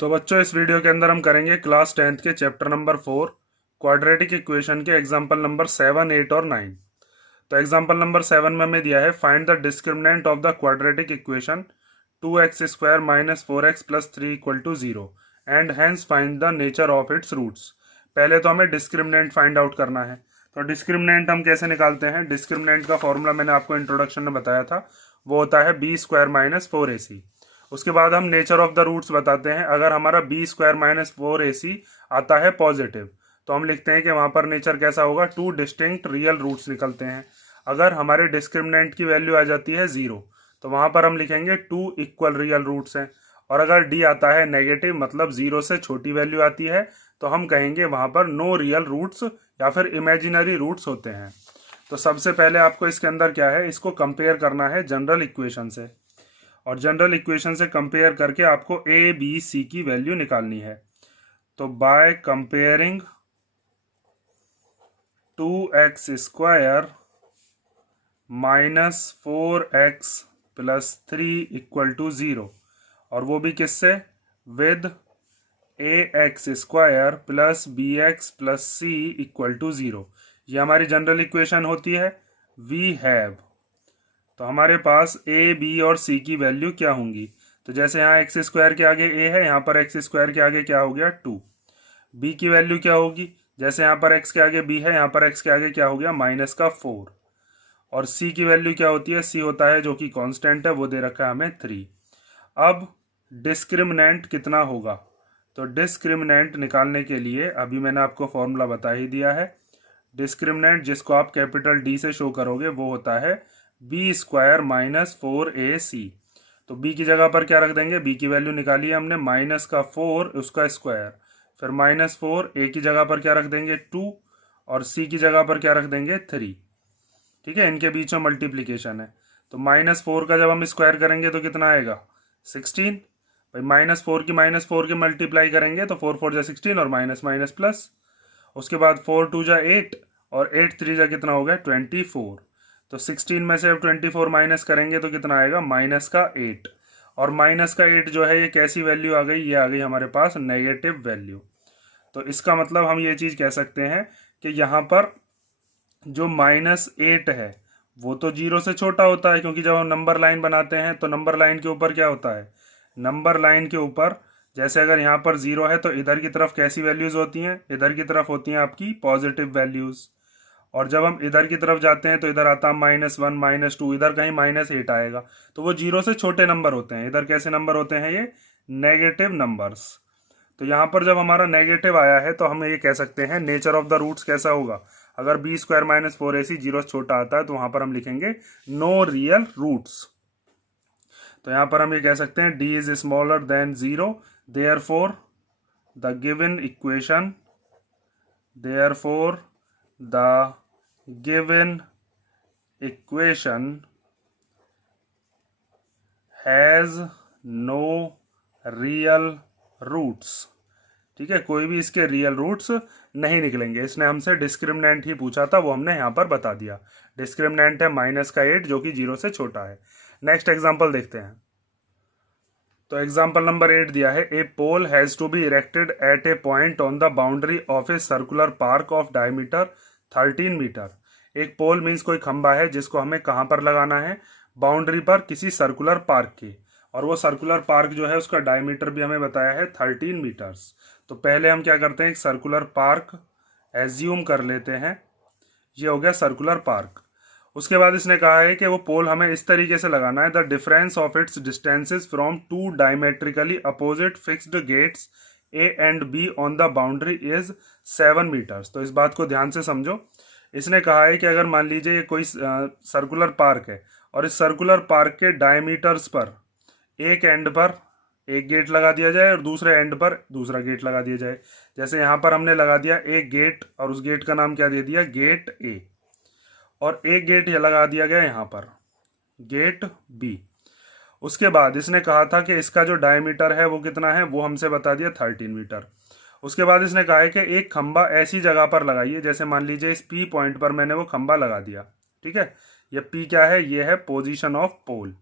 तो बच्चों, इस वीडियो के अंदर हम करेंगे क्लास 10th के चैप्टर नंबर 4 क्वाड्रेटिक इक्वेशन के एग्जांपल नंबर 7, 8 और 9। तो एग्जांपल नंबर 7 में हमें दिया है find the discriminant of the quadratic equation 2x² - 4x + 3 = 0 and hence find the nature of its roots. पहले तो हमें डिस्क्रिमिनेंट फाइंड आउट करना है। तो डिस्क्रिमिनेंट हम कैसे निकालते हैं? डिस्क्रिमिनेंट का फॉर्मूला मैंने आपको इंट्रोडक्शन में बताया था, वो होता है b² - 4ac। उसके बाद हम नेचर ऑफ द रूट्स बताते हैं। अगर हमारा b² - 4ac आता है पॉजिटिव, तो हम लिखते हैं कि वहां पर नेचर कैसा होगा, 2 डिस्टिंक्ट रियल रूट्स निकलते हैं। अगर हमारे डिस्क्रिमिनेंट की वैल्यू आ जाती है 0, तो वहां पर हम लिखेंगे 2 इक्वल रियल रूट्स हैं। और अगर d आता है नेगेटिव, मतलब 0 से छोटी वैल्यू आती है, तो हम कहेंगे वहां पर नो रियल रूट्स या फिर इमेजिनरी रूट्स होते हैं। तो सबसे पहले आपको इसके अंदर क्या है, इसको कंपेयर करना है जनरल इक्वेशन से, और जनरल इक्वेशन से कंपेयर करके आपको a, b, c की वैल्यू निकालनी है। तो बाय कंपेयरिंग 2x² - 4x + 3 = 0, और वो भी किससे? With ax² + bx + c = 0। ये हमारी जनरल इक्वेशन होती है। वी हैव, तो हमारे पास a, b और c की वैल्यू क्या होंगी? तो जैसे यहाँ x² के आगे a है, यहाँ पर x² के आगे क्या हो गया, 2। b की वैल्यू क्या होगी? जैसे यहाँ पर x के आगे b है, यहाँ पर x के आगे क्या हो गया, -4। और c की वैल्यू क्या होती है? c होता है जो कि कांस्टेंट है, वो दे रखा है हमें 3। अब डिस्क्रिमिनेंट कितना होगा? तो डिस्क्रिमिनेंट निकालने के लिए अभी मैंने आपको फॉर्मूला बता ही दिया है। डिस्क्रिमिनेंट जिसको आप कैपिटल D से शो करोगे वो होता है b² - 4ac। तो b की जगह पर क्या रख देंगे? b की वैल्यू निकाली है हमने, -4 उसका स्क्वायर, फिर -4 a की जगह पर क्या रख देंगे, 2, और c की जगह पर क्या रख देंगे, 3। ठीक है, इनके बीच में मल्टीप्लीकेशन है। तो -4 का जब हम स्क्वायर करेंगे तो कितना आएगा, 16। भाई -4 की -4 के मल्टीप्लाई करेंगे तो 4 4 जा 16 और माइनस माइनस प्लस। उसके बाद 4 2 जा 8 और 8 3 जा कितना हो गया, 24। तो 16 में से अब 24 माइनस करेंगे तो कितना आएगा, -8। और -8 जो है ये कैसी वैल्यू आ गई, ये आ गई हमारे पास नेगेटिव वैल्यू। तो इसका मतलब हम ये चीज कह सकते हैं कि यहाँ पर जो -8 है वो तो 0 से छोटा होता है, क्योंकि जब हम नंबर लाइन बनाते हैं तो नंबर लाइन के ऊपर क्या होता है, नंबर लाइन के ऊपर जैसे अगर यहाँ पर 0 है तो इधर की तरफ कैसी वैल्यूज होती हैं, इधर की तरफ होती हैं आपकी पॉजिटिव वैल्यूज। और जब हम इधर की तरफ जाते हैं तो इधर आता है -1 -2, इधर कहीं -8 आएगा। तो वो 0 से छोटे नंबर होते हैं। इधर कैसे नंबर होते हैं, ये नेगेटिव नंबर्स। तो यहाँ पर जब हमारा नेगेटिव आया है तो हम ये कह सकते हैं नेचर ऑफ द रूट्स कैसा होगा। अगर b² - 4ac 0 से छोटा आता है तो वहां पर हम लिखेंगे नो रियल रूट्स। तो यहाँ पर हम ये कह सकते हैं d is smaller than 0, therefore the given equation, therefore the given equation has no real roots. ठीक है, कोई भी इसके रियल रूट्स नहीं निकलेंगे। इसने हमसे डिस्क्रिमिनेंट ही पूछा था, वो हमने यहाँ पर बता दिया। डिस्क्रिमिनेंट है -8 जो कि 0 से छोटा है। नेक्स्ट एग्जांपल देखते हैं। तो एग्जांपल नंबर 8 दिया है, a pole has to be erected at a point on the boundary of a circular park of diameter 13 metre. एक पोल मीन्स कोई खंबा है जिसको हमें कहाँ पर लगाना है, बाउंड्री पर किसी सर्कुलर पार्क की। और वो सर्कुलर पार्क जो है उसका डायमीटर भी हमें बताया है 13 मीटर्स। तो पहले हम क्या करते हैं, एक सर्कुलर पार्क एज्यूम कर लेते हैं। ये हो गया सर्कुलर पार्क। उसके बाद इसने कहा है कि वो पोल हमें इस तरीके से लगाना है, the difference of its distances from 2 diametrically opposite fixed gates A and B on the boundary is 7 metres. तो इस बात को ध्यान से समझो। इसने कहा है कि अगर मान लीजिए ये कोई सर्कुलर पार्क है और इस सर्कुलर पार्क के डायमीटर्स पर एक एंड पर एक गेट लगा दिया जाए और दूसरे एंड पर दूसरा गेट लगा दिया जाए। जैसे यहाँ पर हमने लगा दिया एक गेट और उस गेट का नाम क्या दे दिया, गेट ए, और एक गेट ये लगा दिया गया यहाँ पर, गेट बी। उसके बाद इसने कहा था कि इसका जो डायमीटर है वो कितना है, वो हमसे बता दिया 13 मीटर। उसके बाद इसने कहा है कि एक खंबा ऐसी जगह पर लगाइए, जैसे मान लीजिए इस पी पॉइंट पर मैंने वो खंबा लगा दिया। ठीक है, ये पी क्या है, ये है पोजीशन ऑफ पोल।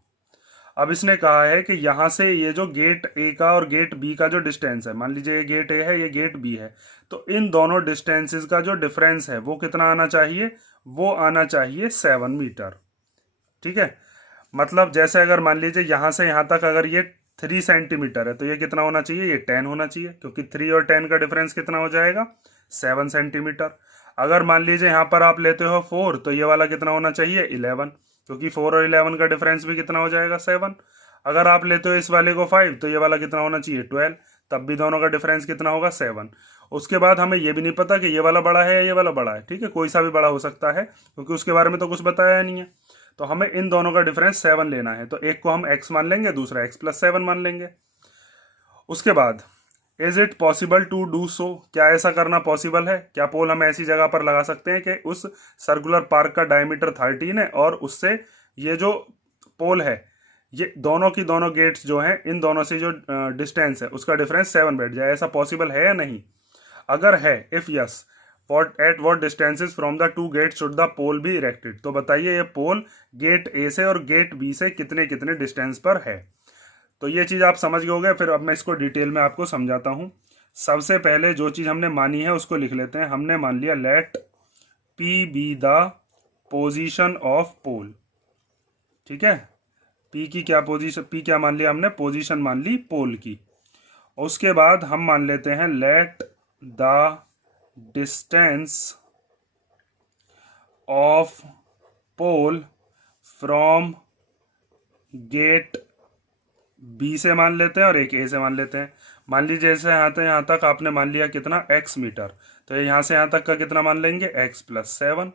अब इसने कहा है कि यहाँ से ये जो गेट ए का और गेट बी का जो डिस्टेंस है, मान लीजिए ये गेट ए है, ये गेट बी है, तो इन दोनों डिस्टेंसेस का जो डिफरेंस है वो कितना आना चाहिए, वो आना चाहिए 7 मीटर। ठीक है, मतलब जैसे अगर मान लीजिए यहाँ से यहाँ तक अगर ये 3 सेंटीमीटर है तो ये कितना होना चाहिए, ये 10 होना चाहिए, क्योंकि 3 और 10 का डिफरेंस कितना हो जाएगा, 7 सेंटीमीटर। अगर मान लीजिए यहाँ पर आप लेते हो 4 तो ये वाला कितना होना चाहिए, 11, क्योंकि 4 और 11 का डिफरेंस भी कितना हो जाएगा, 7। अगर आप लेते हो इस वाले को 5 तो ये वाला कितना होना चाहिए, 12, तब भी दोनों का डिफरेंस कितना होगा, 7। उसके बाद हमें ये भी नहीं पता कि ये वाला बड़ा है या ये वाला बड़ा है। ठीक है, कोई सा भी बड़ा हो सकता है, क्योंकि उसके बारे में तो कुछ बताया नहीं है। तो हमें इन दोनों का डिफरेंस 7 लेना है, तो एक को हम x मान लेंगे, दूसरा x+7 मान लेंगे। उसके बाद is it possible to do so, क्या ऐसा करना पॉसिबल है, क्या पोल हम ऐसी जगह पर लगा सकते हैं कि उस सर्कुलर पार्क का डायमीटर 13 है और उससे ये जो पोल है, ये दोनों की दोनों गेट्स जो हैं, इन दोनों से जो डिस्टेंस है उसका डिफरेंस 7 बैठ जाए, ऐसा पॉसिबल है या नहीं। अगर है, if yes, at what distances from the 2 gate should the pole be erected, तो बताइए ये पोल गेट ए से और गेट बी से कितने कितने डिस्टेंस पर है। तो ये चीज़ आप समझ गए होंगे, फिर अब मैं इसको डिटेल में आपको समझाता हूँ। सबसे पहले जो चीज़ हमने मानी है उसको लिख लेते हैं। हमने मान लिया let P be the position of pole. ठीक है, पी की क्या पोजीशन, पी क्या मान लिया हमने, पोजीशन मान ली पोल की। उसके बाद हम मान लेते हैं let the distance of pole from gate B से मान लेते हैं और एक ए से मान लेते हैं। मान लीजिए जैसे यहाँ तक आपने मान लिया कितना, x मीटर, तो यहाँ से यहाँ तक का कितना मान लेंगे, x+7।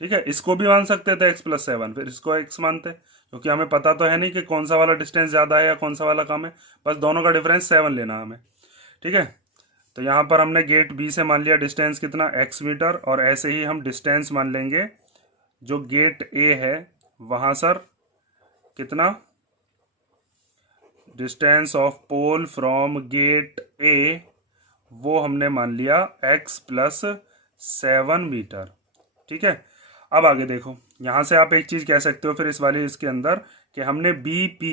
ठीक है, इसको भी मान सकते थे x+7, फिर इसको x मानते, क्योंकि हमें पता तो है नहीं कि कौन सा वाला डिस्टेंस ज़्यादा है या कौन सा वाला कम है, बस दोनों का डिफरेंस 7 लेना हमें। ठीक है, तो यहाँ पर हमने गेट बी से मान लिया डिस्टेंस कितना, x मीटर, और ऐसे ही हम डिस्टेंस मान लेंगे जो गेट ए है वहाँ सर कितना, distance of pole from gate A, वो हमने मान लिया x+7 मीटर। ठीक है, अब आगे देखो, यहाँ से आप एक चीज़ कह सकते हो फिर इस वाली इसके अंदर कि हमने बी पी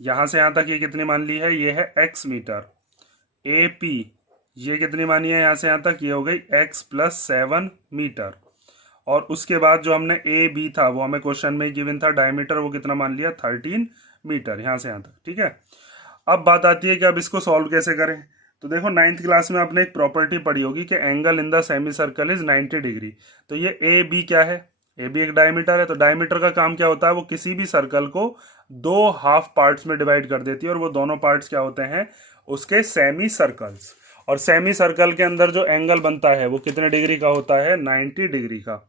यहाँ से यहाँ तक ये कितनी मान ली है, ये है x मीटर। ए पी ये कितनी मानी है यहाँ से यहाँ तक, ये हो गई x+7 मीटर। और उसके बाद जो हमने ए बी था वो हमें क्वेश्चन में गिवन था डायमीटर, वो कितना मान लिया, 13 मीटर यहाँ से यहाँ तक। ठीक है, अब बात आती है कि अब इसको सॉल्व कैसे करें। तो देखो 9th क्लास में आपने एक प्रॉपर्टी पढ़ी होगी कि angle in the semi circle is 90 degree. तो ये ए बी क्या है, ए बी एक डायमीटर है, तो डायमीटर का काम क्या होता है, वो किसी भी सर्कल को 2 हाफ पार्ट्स में डिवाइड कर देती है, और वो दोनों पार्ट्स क्या होते हैं, उसके सेमी सर्कल्स। और सेमी सर्कल के अंदर जो एंगल बनता है वो कितने डिग्री का होता है, 90 डिग्री का।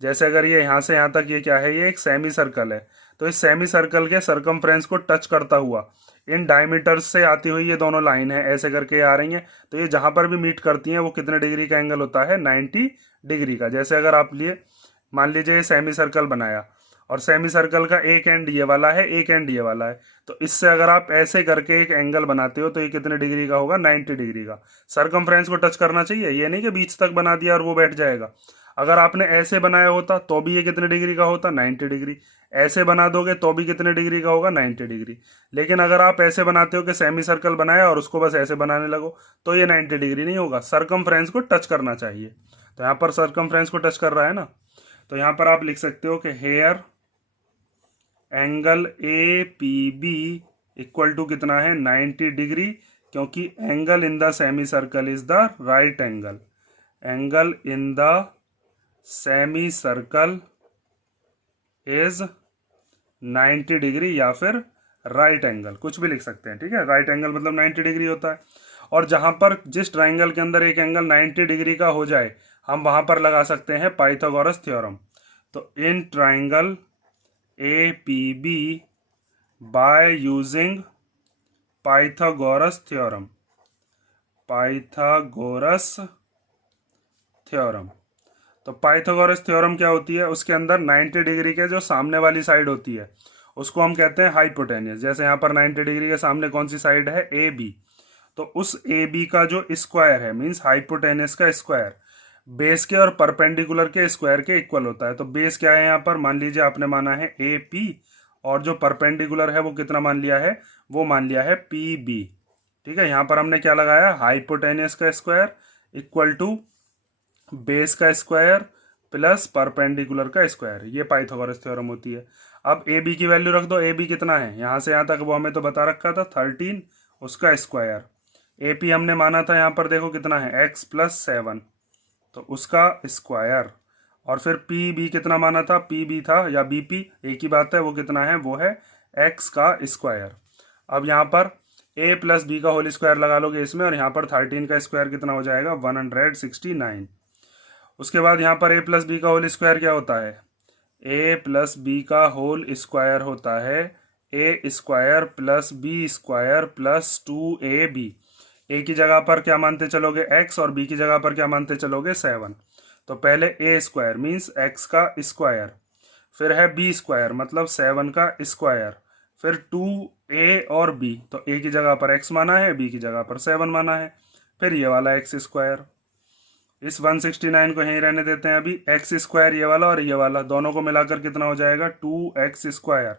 जैसे अगर ये यहाँ से यहाँ तक ये क्या है, ये एक सेमी सर्कल है, तो इस सेमी सर्कल के सरकमफ्रेंस को टच करता हुआ इन डायमीटर्स से आती हुई ये दोनों लाइन है, ऐसे करके आ रही हैं, तो ये जहां पर भी मीट करती हैं वो कितने डिग्री का एंगल होता है, 90 डिग्री का। जैसे अगर आप लिए मान लीजिए ये सेमी सर्कल बनाया और सेमी सर्कल का एक एंड ये वाला है, एक एंड ये वाला है, तो इससे अगर आप ऐसे करके एक एंगल बनाते हो तो ये कितने डिग्री का होगा, 90 डिग्री का। सरकमफ्रेंस को टच करना चाहिए, ये नहीं कि बीच तक बना दिया और वो बैठ जाएगा। अगर आपने ऐसे बनाया होता तो भी ये कितने डिग्री का होता, 90 डिग्री। ऐसे बना दोगे तो भी कितने डिग्री का होगा, 90 डिग्री। लेकिन अगर आप ऐसे बनाते हो कि सेमी सर्कल बनाया और उसको बस ऐसे बनाने लगो तो ये 90 डिग्री नहीं होगा, सरकमफ्रेंस को टच करना चाहिए। तो यहाँ पर सरकमफ्रेंस को टच कर रहा है ना, तो यहाँ पर आप लिख सकते हो कि here angle A P B equal to कितना है, 90 डिग्री, क्योंकि angle in the semi circle is the right angle. Angle in the semi circle is 90 degree, या फिर राइट एंगल, कुछ भी लिख सकते हैं। ठीक है, राइट एंगल मतलब 90 डिग्री होता है। और जहां पर जिस ट्राइंगल के अंदर एक एंगल 90 डिग्री का हो जाए, हम वहां पर लगा सकते हैं पाइथागोरस थ्योरम। तो in triangle A P B by using Pythagoras theorem, Pythagoras theorem. तो पाइथागोरस थ्योरम क्या होती है, उसके अंदर 90 डिग्री के जो सामने वाली साइड होती है उसको हम कहते हैं हाइपोटेन्यूस। जैसे यहाँ पर 90 डिग्री के सामने कौन सी साइड है, ए बी, तो उस ए बी का जो स्क्वायर है, मीन्स हाइपोटेन्यूस का स्क्वायर, बेस के और परपेंडिकुलर के स्क्वायर के इक्वल होता है। तो बेस क्या है यहाँ पर, मान लीजिए आपने माना है ए पी और जो परपेंडिकुलर है वो कितना मान लिया है, वो मान लिया है पी बी। ठीक है, यहाँ पर हमने क्या लगाया, हाइपोटेनियस का स्क्वायर इक्वल टू बेस का स्क्वायर प्लस परपेंडिकुलर का स्क्वायर, ये पाइथागोरस थ्योरम होती है। अब ए बी की वैल्यू रख दो, ए बी कितना है, यहाँ से यहाँ तक वो हमें तो बता रखा था 13, उसका स्क्वायर। ए पी हमने माना था यहाँ पर, देखो कितना है x प्लस 7, तो उसका स्क्वायर। और फिर पी बी कितना माना था, पी बी था या बी पी, एक ही बात है, वो कितना है, वो है x का स्क्वायर। अब यहाँ पर a प्लस बी का होल स्क्वायर लगा लोगे इसमें, और यहाँ पर 13 का स्क्वायर कितना हो जाएगा, 169। उसके बाद यहाँ पर a प्लस बी का होल स्क्वायर क्या होता है, a प्लस बी का होल स्क्वायर होता है a square plus B square plus 2ab। a की जगह पर क्या मानते चलोगे x, और b की जगह पर क्या मानते चलोगे 7। तो पहले a स्क्वायर मीन्स x का स्क्वायर, फिर है b स्क्वायर मतलब 7 का स्क्वायर, फिर 2a और b, तो a की जगह पर x माना है, b की जगह पर 7 माना है, फिर ये वाला x स्क्वायर। इस 169 को यहीं रहने देते हैं अभी, एक्स स्क्वायर ये वाला और ये वाला दोनों को मिलाकर कितना हो जाएगा 2x स्क्वायर,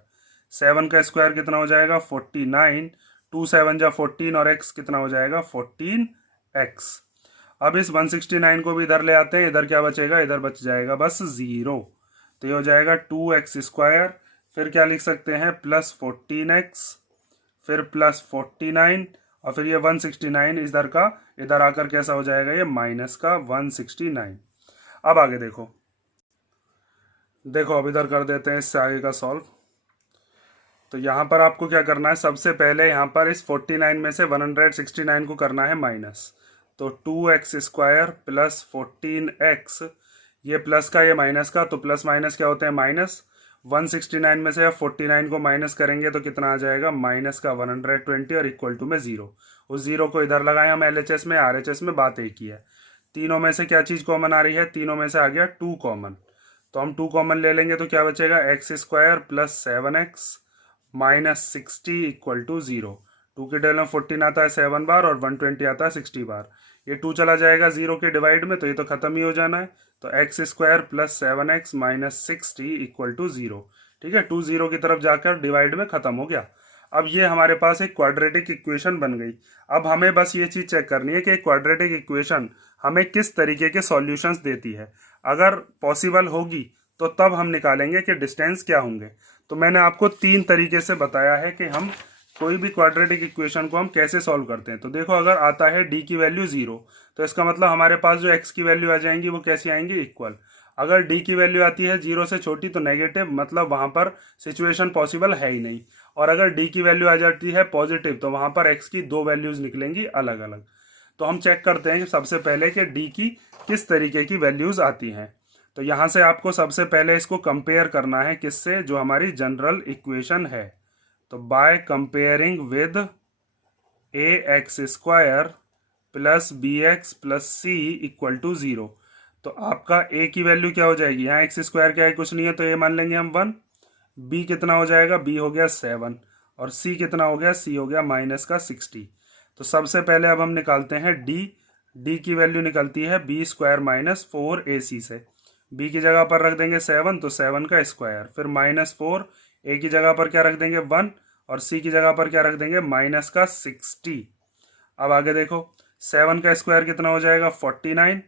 7 का स्क्वायर कितना हो जाएगा 49, 2 7 जा 14 और x कितना हो जाएगा 14x। अब इस 169 को भी इधर ले आते हैं, इधर क्या बचेगा, इधर बच जाएगा बस 0, तो ये हो जाएगा 2x स्क्वायर, फिर क्या लिख सकते हैं प्लस 14x, फिर प्लस 49, और फिर ये 169 इधर का इधर आकर कैसा हो जाएगा, ये माइनस का 169। अब आगे देखो, अब इधर कर देते हैं इससे आगे का सॉल्व। तो यहाँ पर आपको क्या करना है, सबसे पहले यहाँ पर इस 49 में से 169 को करना है माइनस, तो 2x स्क्वायर प्लस 14x, ये प्लस का ये माइनस का, तो प्लस माइनस क्या होते हैं माइनस, 169 में से 49 को माइनस करेंगे तो कितना आ जाएगा माइनस का 120 और इक्वल टू में 0। उस 0 को इधर लगाए हम LHS में, RHS में बात एक ही है। तीनों में से क्या चीज़ कॉमन आ रही है, तीनों में से आ गया 2 कॉमन, तो हम 2 कॉमन ले लेंगे तो क्या बचेगा x square plus 7x minus 60 equal to 0। 2 के डेल में 14 आता है 7 बार और 120 आता है 60 बार, ये 2 चला जाएगा 0 के डिवाइड में, तो ये तो खत्म ही हो जाना है, तो x square plus 7x minus 60 equal to 0। ठीक है, 2 0 की तरफ जाकर डिवाइड में खत्म हो गया। अब ये हमारे पास एक क्वाड्रेटिक इक्वेशन बन गई। अब हमें बस ये चीज़ चेक करनी है कि क्वाड्रेटिक इक्वेशन हमें किस तरीके के सॉल्यूशंस देती है। अगर पॉसिबल होगी तो तब हम निकालेंगे कि डिस्टेंस क्या होंगे। तो मैंने आपको 3 तरीके से बताया है कि हम कोई भी क्वाड्रेटिक इक्वेशन को हम कैसे सॉल्व करते हैं। तो देखो, अगर आता है d की वैल्यू 0, तो इसका मतलब हमारे पास जो x की वैल्यू आ जाएंगी वो कैसी आएंगी, इक्वल। अगर d की वैल्यू आती है 0 से छोटी तो नेगेटिव, मतलब वहां पर सिचुएशन पॉसिबल है ही नहीं। और अगर d की वैल्यू आ जाती है पॉजिटिव तो वहां पर x की 2 वैल्यूज निकलेंगी अलग अलग। तो हम चेक करते हैं कि सबसे पहले कि d की किस तरीके की वैल्यूज आती हैं। तो यहाँ से आपको सबसे पहले इसको कंपेयर करना है किससे, जो हमारी जनरल इक्वेशन है। तो by comparing with ax square plus B x plus C equal to 0, तो आपका a की वैल्यू क्या हो जाएगी, यहाँ एक्स स्क्वायर क्या है, कुछ नहीं है, तो a मान लेंगे हम 1। b कितना हो जाएगा, b हो गया 7, और c कितना हो गया, c हो गया माइनस का 60। तो सबसे पहले अब हम निकालते हैं d की वैल्यू निकलती है b स्क्वायर माइनस 4ac से। b की जगह पर रख देंगे 7, तो 7 का स्क्वायर, फिर माइनस 4, a की जगह पर क्या रख देंगे 1, और c की जगह पर क्या रख देंगे माइनस का 60। अब आगे देखो, 7 का स्क्वायर कितना हो जाएगा 49,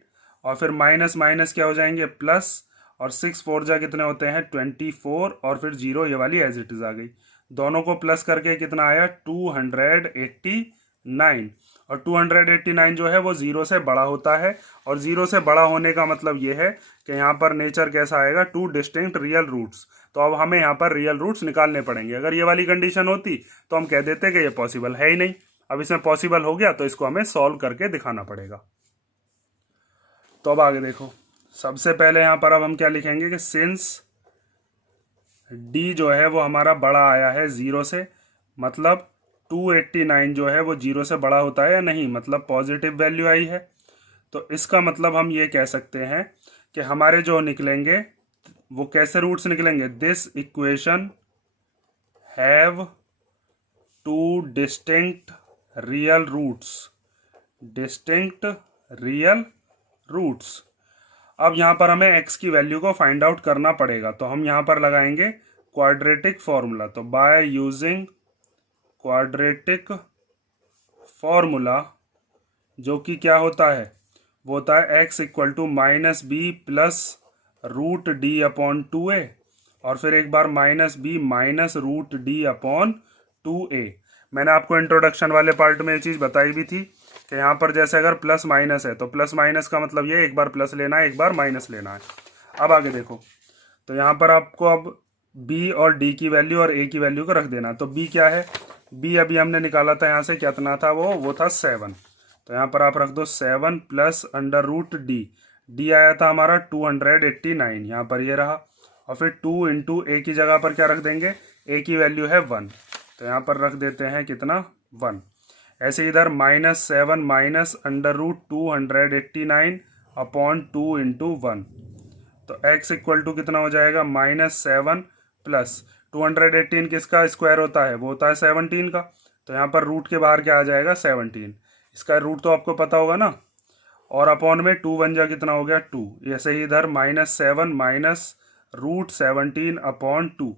और फिर माइनस माइनस क्या हो जाएंगे प्लस, और 6 4 जा कितने होते हैं 24, और फिर 0 ये वाली एज इट इज आ गई। दोनों को प्लस करके कितना आया 289, और 289 जो है वो 0 से बड़ा होता है, और 0 से बड़ा होने का मतलब ये है कि यहाँ पर नेचर कैसा आएगा, 2 डिस्टिंक्ट रियल रूट्स। तो अब हमें यहाँ पर रियल रूट्स निकालने पड़ेंगे। अगर ये वाली कंडीशन होती तो हम कह देते कि ये पॉसिबल है ही नहीं। अब इसमें पॉसिबल हो गया तो इसको हमें सॉल्व करके दिखाना पड़ेगा। तो अब आगे देखो, सबसे पहले यहाँ पर अब हम क्या लिखेंगे कि सिंस d जो है वो हमारा बड़ा आया है 0 से, मतलब 289 जो है वो 0 से बड़ा होता है या नहीं, मतलब पॉजिटिव वैल्यू आई है। तो इसका मतलब हम ये कह सकते हैं कि हमारे जो निकलेंगे वो कैसे रूट्स निकलेंगे, this equation have 2 distinct real roots, distinct real roots. अब यहाँ पर हमें x की वैल्यू को फाइंड आउट करना पड़ेगा, तो हम यहाँ पर लगाएंगे क्वाड्रेटिक फॉर्मूला, तो बाय यूजिंग क्वाड्रेटिक फॉर्मूला, जो कि क्या होता है, वो होता है x equal to minus B plus root D upon 2a, और फिर एक बार minus B minus root D upon 2a। मैंने आपको इंट्रोडक्शन वाले पार्ट में ये चीज़ बताई भी थी कि यहाँ पर जैसे अगर प्लस माइनस है तो प्लस माइनस का मतलब ये एक बार प्लस लेना है, एक बार माइनस लेना है। अब आगे देखो, तो यहाँ पर आपको अब b और d की वैल्यू और a की वैल्यू को रख देना। तो b क्या है, b अभी हमने निकाला था यहाँ से, कितना था वो था 7। तो यहाँ पर आप रख दो 7 प्लस अंडर रूट डी आया था हमारा 289, यहाँ पर ये रहा, और फिर 2 इंटू ए की जगह पर क्या रख देंगे, ए की वैल्यू है 1, तो यहाँ पर रख देते हैं कितना 1। ऐसे इधर -7 minus under root 289 upon 2 into 1, तो x इक्वल टू कितना हो जाएगा, -7 प्लस 218 किसका स्क्वायर होता है, वो होता है 17 का, तो यहाँ पर रूट के बाहर क्या आ जाएगा 17, इसका रूट तो आपको पता होगा ना, और अपॉन में 2 बन जा कितना हो गया 2। ऐसे ही इधर -7 माइनस रूट 17 अपॉन 2।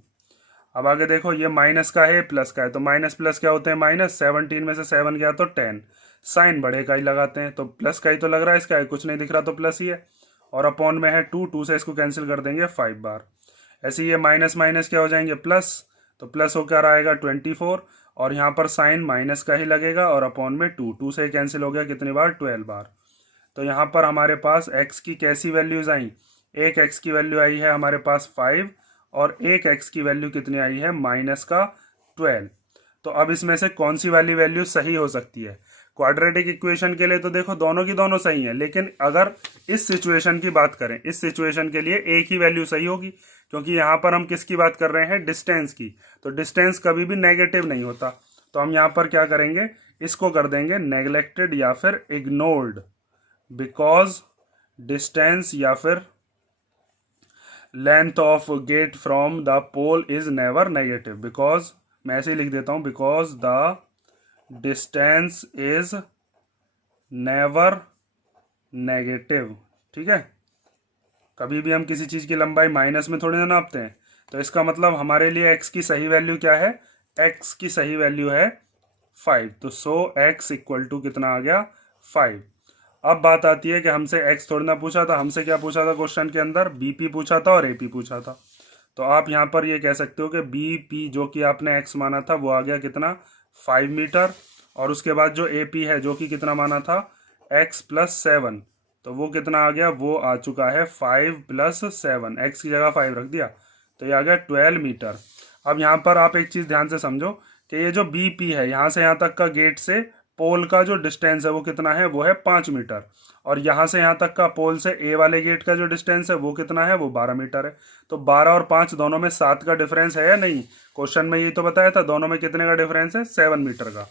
अब आगे देखो, ये माइनस का है प्लस का है, तो माइनस प्लस क्या होते हैं माइनस, 17 में से 7 गया तो 10, साइन बड़े का ही लगाते हैं, तो प्लस का ही तो लग रहा है, इसका है कुछ नहीं दिख रहा तो प्लस ही है, और अपॉन में है 2 से इसको कैंसिल कर देंगे 5 बार। ऐसे ये माइनस माइनस क्या हो जाएंगे प्लस, तो प्लस होकर आएगा 24, और यहाँ पर साइन माइनस का ही लगेगा, और अपॉन में 2 से कैंसिल हो गया कितनी बार 12 बार। तो यहाँ पर हमारे पास x की कैसी वैल्यूज आई, एक x की वैल्यू आई है हमारे पास 5, और एक x की वैल्यू कितनी आई है -12। तो अब इसमें से कौन सी वाली वैल्यू सही हो सकती है, क्वाड्रेटिक इक्वेशन के लिए तो देखो दोनों की दोनों सही है, लेकिन अगर इस सिचुएशन की बात करें, इस सिचुएशन के लिए एक ही वैल्यू सही होगी, क्योंकि यहाँ पर हम किसकी बात कर रहे हैं, डिस्टेंस की, तो डिस्टेंस कभी भी नेगेटिव नहीं होता। तो हम यहाँ पर क्या करेंगे, इसको कर देंगे नेग्लेक्टेड या फिर इग्नोर्ड, बिकॉज डिस्टेंस या फिर length of gate from the pole is never negative, because मैं ऐसे ही लिख देता हूं, because the distance is never negative. ठीक है, कभी भी हम किसी चीज की लंबाई माइनस में थोड़ी ना नापते हैं, तो इसका मतलब हमारे लिए x की सही वैल्यू क्या है, x की सही वैल्यू है 5, तो सो x इक्वल टू कितना आ गया 5। अब बात आती है कि हमसे x थोड़ी ना पूछा था, हमसे क्या पूछा था क्वेश्चन के अंदर, bp पूछा था और ap पूछा था। तो आप यहाँ पर ये कह सकते हो कि bp जो कि आपने x माना था वो आ गया कितना 5 मीटर, और उसके बाद जो ap है जो कि कितना माना था x + 7, तो वो कितना आ गया, वो आ चुका है 5 + 7, x की जगह 5 रख दिया, तो ये आ गया 12 मीटर। अब यहाँ पर आप एक चीज़ ध्यान से समझो कि ये जो bp है, यहाँ से यहाँ तक का गेट से पोल का जो डिस्टेंस है वो कितना है, वो है 5 मीटर, और यहाँ से यहाँ तक का पोल से ए वाले गेट का जो डिस्टेंस है वो कितना है, वो 12 मीटर है। तो 12 और 5 दोनों में 7 का डिफरेंस है या नहीं, क्वेश्चन में ये तो बताया था दोनों में कितने का डिफरेंस है, 7 मीटर का।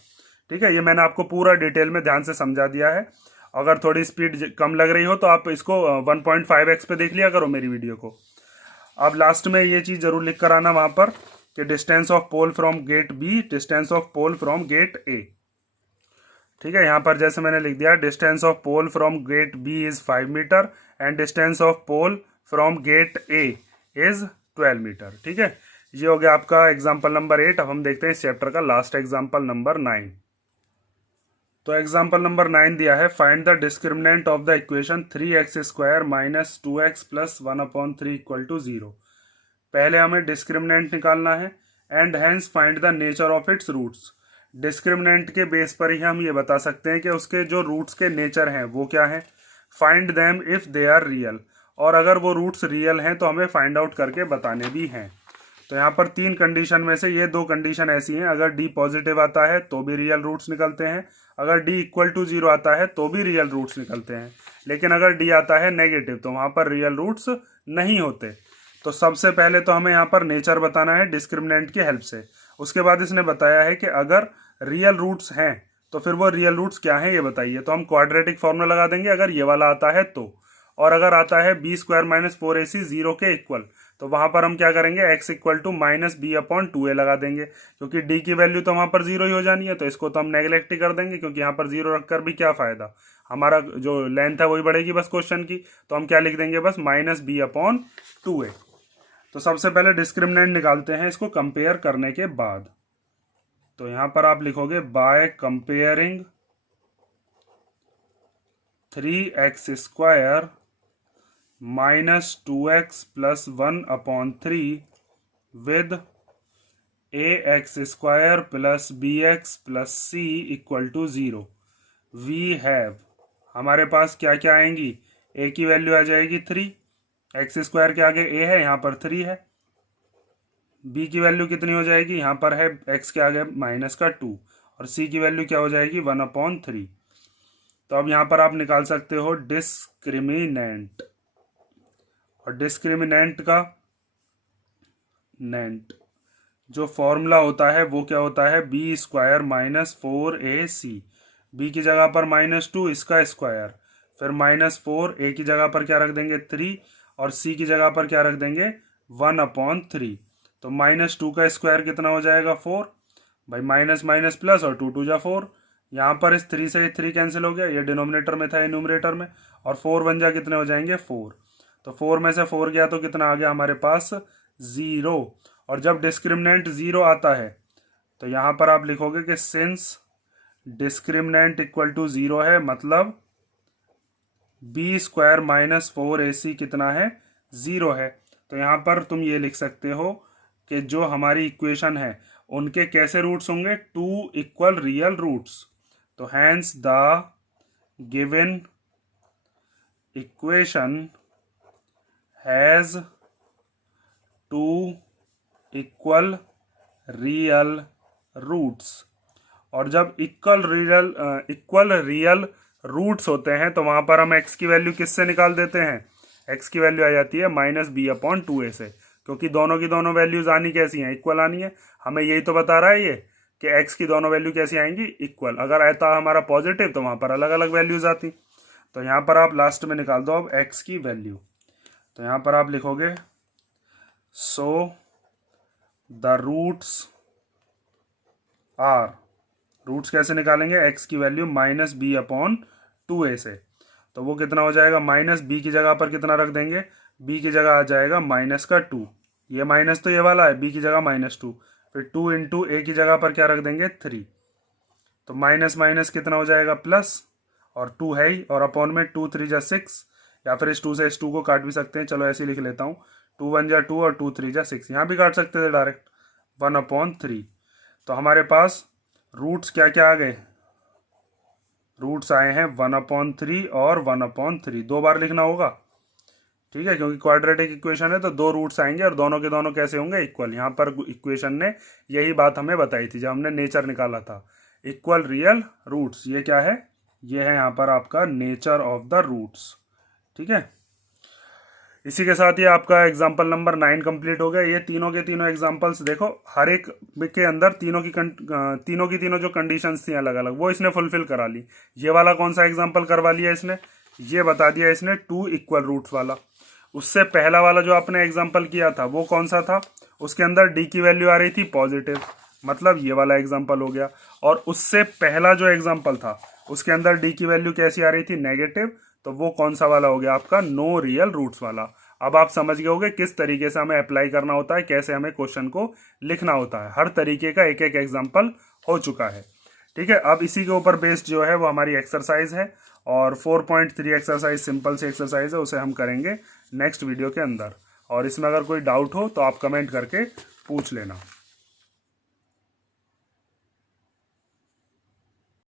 ठीक है, ये मैंने आपको पूरा डिटेल में ध्यान से समझा दिया है। अगर थोड़ी स्पीड कम लग रही हो तो आप इसको 1.5x पे देख लिया करो मेरी वीडियो को। अब लास्ट में ये चीज़ जरूर लिख कर आना वहाँ पर कि distance of pole from gate B, distance of pole from gate A. ठीक है, यहाँ पर जैसे मैंने लिख दिया, distance of pole from gate B is 5 metre and distance of pole from gate A is 12 metre. ठीक है, ये हो गया आपका एग्जाम्पल नंबर 8। अब हम देखते हैं इस चैप्टर का लास्ट एग्जाम्पल नंबर 9। तो एग्जाम्पल नंबर 9 दिया है, find the discriminant of the equation 3x² - 2x + 1/3 = 0। पहले हमें डिस्क्रिमिनेंट निकालना है and hence find the nature of its roots. Discriminant के बेस पर ही हम ये बता सकते हैं कि उसके जो रूट्स के नेचर हैं वो क्या है। Find them if they are real, और अगर वो रूट्स रियल हैं तो हमें फाइंड आउट करके बताने भी हैं। तो यहाँ पर 3 कंडीशन में से ये 2 कंडीशन ऐसी हैं, अगर d पॉजिटिव आता है तो भी रियल रूट्स निकलते हैं, अगर d = 0 आता है तो भी रियल रूट्स निकलते हैं, लेकिन अगर d आता है नेगेटिव तो वहाँ पर रियल रूट्स नहीं होते। तो सबसे पहले तो हमें यहाँ पर नेचर बताना है डिस्क्रिमिनेंट की हेल्प से। उसके बाद इसने बताया है कि अगर रियल रूट्स हैं तो फिर वो रियल रूट्स क्या हैं ये बताइए। तो हम क्वाड्रेटिक फॉर्मूला लगा देंगे अगर ये वाला आता है तो, और अगर आता है b² - 4ac 0 के इक्वल, तो वहां पर हम क्या करेंगे, x = -b/2a लगा देंगे, क्योंकि d की वैल्यू तो वहां पर 0 ही हो जानी है, तो इसको तो हम नेग्लेक्ट ही कर देंगे, क्योंकि यहाँ पर 0 रखकर भी क्या फायदा, हमारा जो लेंथ है वही बढ़ेगी बस क्वेश्चन की। तो हम क्या लिख देंगे, बस -b/2a। तो सबसे पहले डिस्क्रिमिनेंट निकालते हैं इसको कंपेयर करने के बाद। तो यहां पर आप लिखोगे by comparing 3x² minus 2x plus 1/3 with ax² plus bx plus c equal to 0 we have, हमारे पास क्या क्या आएंगी, a की वैल्यू आ जाएगी 3, x² के आगे a है, यहाँ पर 3 है, b की वैल्यू कितनी हो जाएगी, यहाँ पर है x के आगे माइनस का 2, और c की वैल्यू क्या हो जाएगी 1/3। तो अब यहाँ पर आप निकाल सकते हो डिस्क्रिमिनेंट, और डिस्क्रिमिनेंट का नेंट जो फॉर्मूला होता है वो क्या होता है, b² माइनस 4ac, b की जगह पर -2 इसका स्क्वायर, फिर -4, a की जगह पर क्या रख देंगे 3, और c की जगह पर क्या रख देंगे 1/3। तो -2 का स्क्वायर कितना हो जाएगा 4, भाई माइनस माइनस प्लस और 2 2 जा 4, यहाँ पर इस 3 से 3 कैंसिल हो गया, ये डिनोमिनेटर में था, ये न्यूमरेटर में, और 4 बन जा कितने हो जाएंगे 4। तो 4 में से 4 गया तो कितना आ गया हमारे पास 0। और जब डिस्क्रिमिनेंट 0 आता है तो यहाँ पर आप लिखोगे कि सिंस डिस्क्रिमिनेंट इक्वल टू 0 है, मतलब b² माइनस 4ac कितना है 0 है। तो यहाँ पर तुम ये लिख सकते हो कि जो हमारी इक्वेशन है उनके कैसे रूट्स होंगे, 2 इक्वल रियल रूट्स। तो hence the given equation has 2 equal real roots. और जब इक्वल रियल रूट्स होते हैं तो वहां पर हम x की वैल्यू किससे निकाल देते हैं, x की वैल्यू आ जाती है -b/2a से, क्योंकि दोनों की दोनों वैल्यूज आनी कैसी हैं, इक्वल आनी है। हमें यही तो बता रहा है ये कि x की दोनों वैल्यू कैसी आएंगी, इक्वल। अगर आता हमारा पॉजिटिव तो वहां पर अलग अलग वैल्यूज आती। तो यहाँ पर आप लास्ट में निकाल दो अब x की वैल्यू। तो यहाँ पर आप लिखोगे so the roots are, roots कैसे निकालेंगे, x की वैल्यू -b/2a से, तो वो कितना हो जाएगा, माइनस b की जगह पर कितना रख देंगे, b की जगह आ जाएगा -2, ये माइनस तो ये वाला है, b की जगह -2, फिर 2 इंटू a की जगह पर क्या रख देंगे 3, तो माइनस माइनस कितना हो जाएगा प्लस, और 2 है ही, और अपॉन में 2 3 जा 6, या फिर इस 2 से इस 2 को काट भी सकते हैं, चलो ऐसे लिख लेता हूँ, 2 1 जा 2 और 2 3 जा 6, यहाँ भी काट सकते थे डायरेक्ट 1/3। तो हमारे पास रूट्स क्या क्या आ गए, रूट्स आए हैं 1/3 और 1/3, 2 बार लिखना होगा, ठीक है, क्योंकि क्वाड्रेटिक इक्वेशन है तो 2 रूट्स आएंगे और दोनों के दोनों कैसे होंगे, इक्वल। यहाँ पर इक्वेशन ने यही बात हमें बताई थी जब हमने नेचर निकाला था, इक्वल रियल रूट्स। ये क्या है, ये है यहाँ पर आपका नेचर ऑफ द रूट्स, ठीक है। इसी के साथ ये आपका एग्जाम्पल नंबर 9 कंप्लीट हो गया। ये तीनों के तीनों एग्जाम्पल्स देखो, हर एक के अंदर तीनों की तीनों जो कंडीशंस थी अलग अलग, वो इसने फुलफिल करा ली। ये वाला कौन सा एग्जाम्पल करवा लिया इसने, ये बता दिया इसने 2 इक्वल रूट्स वाला। उससे पहला वाला जो आपने एग्जाम्पल किया था वो कौन सा था, उसके अंदर डी की वैल्यू आ रही थी पॉजिटिव, मतलब ये वाला एग्जाम्पल हो गया। और उससे पहला जो एग्जाम्पल था उसके अंदर डी की वैल्यू कैसी आ रही थी, नेगेटिव, तो वो कौन सा वाला हो गया आपका, नो रियल रूट्स वाला। अब आप समझ गए होंगे किस तरीके से हमें अप्लाई करना होता है, कैसे हमें क्वेश्चन को लिखना होता है। हर तरीके का एक एक एग्जाम्पल हो चुका है, ठीक है। अब इसी के ऊपर बेस्ड जो है वो हमारी एक्सरसाइज है, और 4.3 एक्सरसाइज सिंपल सी एक्सरसाइज है, उसे हम करेंगे नेक्स्ट वीडियो के अंदर। और इसमें अगर कोई डाउट हो तो आप कमेंट करके पूछ लेना।